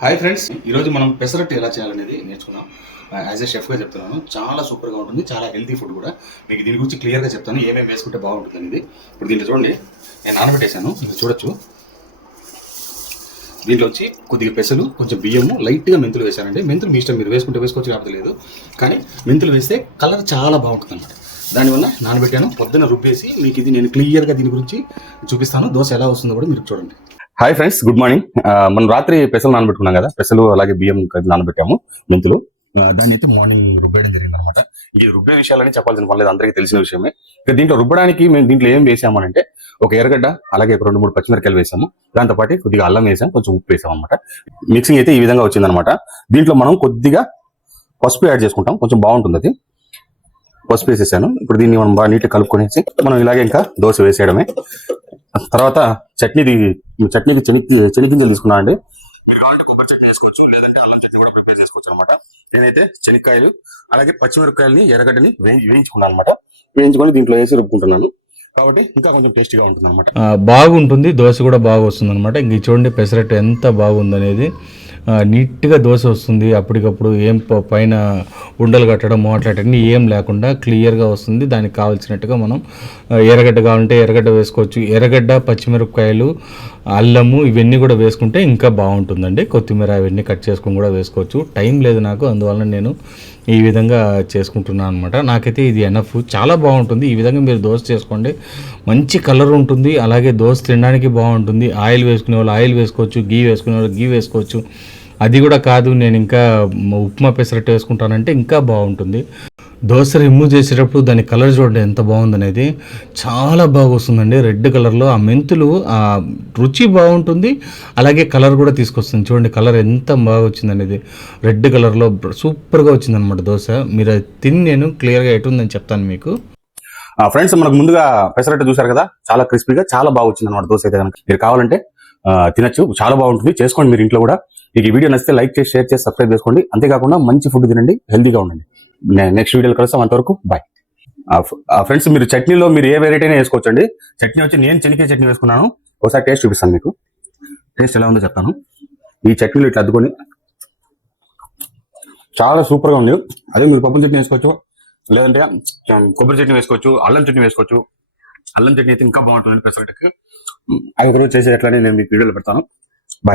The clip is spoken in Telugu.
హాయ్ ఫ్రెండ్స్, ఈరోజు మనం పెసరట్టు ఎలా చేయాలనేది నేర్చుకున్నాం. యాజ్ ఏ షెఫ్గా చెప్తున్నాను, చాలా సూపర్గా ఉంటుంది, చాలా హెల్తీ ఫుడ్ కూడా. మీకు దీని గురించి క్లియర్గా చెప్తాను, ఏమేమి వేసుకుంటే బాగుంటుంది అనేది. ఇప్పుడు దీంట్లో చూడండి, నేను నానబెట్టేశాను, మీరు చూడొచ్చు. దీంట్లో వచ్చి కొద్దిగా పెసలు, కొంచెం బియ్యము, లైట్గా మెంతులు వేశానండి. మెంతులు మీ ఇష్టం, మీరు వేసుకుంటే వేసుకోవచ్చు, కాబట్టి లేదు. కానీ మెంతులు వేస్తే కలర్ చాలా బాగుంటుంది అనమాట. దానివల్ల నానబెట్టాను, పొద్దున్న రుబ్బేసి మీకు ఇది నేను క్లియర్గా దీని గురించి చూపిస్తాను. దోశ ఎలా వస్తుందో కూడా మీరు చూడండి. Hi friends, good morning. మనం రాత్రి పెసలు నానబెట్టుకున్నాం కదా, పెసలు అలాగే బియ్యం నానబెట్టాము, మెంతులు. దాన్ని అయితే మార్నింగ్ రుబ్బేయడం జరిగింది అనమాట. ఈ రుబ్బే విషయాలని చెప్పాల్సిన పర్లేదు, అందరికీ తెలిసిన విషయమే. ఇక దీంట్లో రుబ్బడానికి మేము దీంట్లో ఏం వేసామనంటే, ఒక ఎర్రగడ్డ అలాగే ఒక 2-3 పచ్చిమిరకాయలు వేసాము. దాంతోపాటు కొద్దిగా అల్లం వేసాం, కొంచెం ఉప్పు వేసాం అనమాట. మిక్సింగ్ అయితే ఈ విధంగా వచ్చిందనమాట. దీంట్లో మనం కొద్దిగా పసుపు యాడ్ చేసుకుంటాం, కొంచెం బాగుంటుంది అది. పసుపు వేసేసాను. ఇప్పుడు దీన్ని మనం బాగా నీట్గా కలుపుకొనేసి మనం ఇలాగే ఇంకా దోశ వేసేయడమే. తర్వాత చట్నీది చెనిగింజలు తీసుకున్నా అండి. కొబ్బరి చట్నీ వేసుకోవచ్చు, లేదంటే అల్లం చట్నీ కూడా ప్రిపేర్ చేసుకోవచ్చు అనమాట. నేనైతే శనక్కాయలు అలాగే పచ్చిమిరపకాయలని ఎర్రగడ్డని వేయించుకున్నాను అనమాట. వేయించుకొని దీంట్లో వేసి రుబ్బుకుంటున్నాను, కాబట్టి ఇంకా కొంచెం టేస్టీగా ఉంటుంది అనమాట. బాగుంటుంది, దోశ కూడా బాగా వస్తుంది అనమాట. ఇంక చూడండి పెసరట్టు ఎంత బాగుందనేది. నీట్గా దోశ వస్తుంది, అప్పటికప్పుడు ఏం పైన ఉండలు కట్టడం అట్లాంటివన్నీ ఏం లేకుండా క్లియర్గా వస్తుంది. దానికి కావాల్సినట్టుగా మనం ఎర్రగడ్డ కావాలంటే ఎర్రగడ్డ వేసుకోవచ్చు. ఎర్రగడ్డ, పచ్చిమిరపకాయలు, అల్లము ఇవన్నీ కూడా వేసుకుంటే ఇంకా బాగుంటుందండి. కొత్తిమీర ఇవన్నీ కట్ చేసుకొని కూడా వేసుకోవచ్చు. టైం లేదు నాకు, అందువల్ల నేను ఈ విధంగా చేసుకుంటున్నాను అనమాట. నాకైతే ఇది ఎనఫ్, చాలా బాగుంటుంది. ఈ విధంగా మీరు దోశ చేసుకోండి, మంచి కలర్ ఉంటుంది, అలాగే దోశ తినడానికి బాగుంటుంది. ఆయిల్ వేసుకునే వాళ్ళు ఆయిల్ వేసుకోవచ్చు, గీ వేసుకునే వాళ్ళు గీ వేసుకోవచ్చు. అది కూడా కాదు, నేను ఇంకా ఉప్మా పెసరట్టు వేసుకుంటానంటే ఇంకా బాగుంటుంది. దోశ రిమూవ్ చేసేటప్పుడు దాని కలర్ చూడండి ఎంత బాగుందనేది, చాలా బాగా వస్తుందండి. రెడ్ కలర్లో ఆ మెంతులు ఆ రుచి బాగుంటుంది, అలాగే కలర్ కూడా తీసుకొస్తుంది. చూడండి కలర్ ఎంత బాగా వచ్చిందనేది, రెడ్ కలర్లో సూపర్గా వచ్చిందనమాట దోశ. మీరు తిని నేను క్లియర్గా ఎటుందని చెప్తాను మీకు. ఫ్రెండ్స్, మనకు ముందుగా పెసరట్టు చూసారు కదా, చాలా క్రిస్పీగా చాలా బాగా వచ్చింది అనమాట దోశ అయితే. కనుక మీరు కావాలంటే తినచ్చు, చాలా బాగుంటుంది, చేసుకోండి మీరు ఇంట్లో కూడా. మీకు ఈ వీడియో నచ్చితే లైక్ చేసి, షేర్ చేసి, సబ్స్క్రైబ్ చేసుకోండి. అంతేకాకుండా మంచి ఫుడ్ తినండి, హెల్తీగా ఉండండి. నెక్స్ట్ వీడియోలో కలుస్తాం, అంతవరకు బాయ్. ఫ్రెండ్స్, మీరు చట్నీలో మీరు ఏ వెరైటీ అయినా వేసుకోవచ్చు అండి. చట్నీ వచ్చి నేను చెనిక్కాయ చట్నీ వేసుకున్నాను, ఒకసారి టేస్ట్ చూపిస్తాను మీకు. టేస్ట్ ఎలా ఉందో చెప్తాను. ఈ చట్నీలో ఇట్లా అద్దుకొని చాలా సూపర్గా ఉంది. అదే మీరు పప్పుల చట్నీ వేసుకోవచ్చు, లేదంటే కొబ్బరి చట్నీ వేసుకోవచ్చు, అల్లం చట్నీ వేసుకోవచ్చు. అల్లం చట్నీ అయితే ఇంకా బాగుంటుంది పెసరట్టుకి. అది ఒకరోజు చేసే ఎట్లని నేను మీకు వీడియోలో పెడతాను.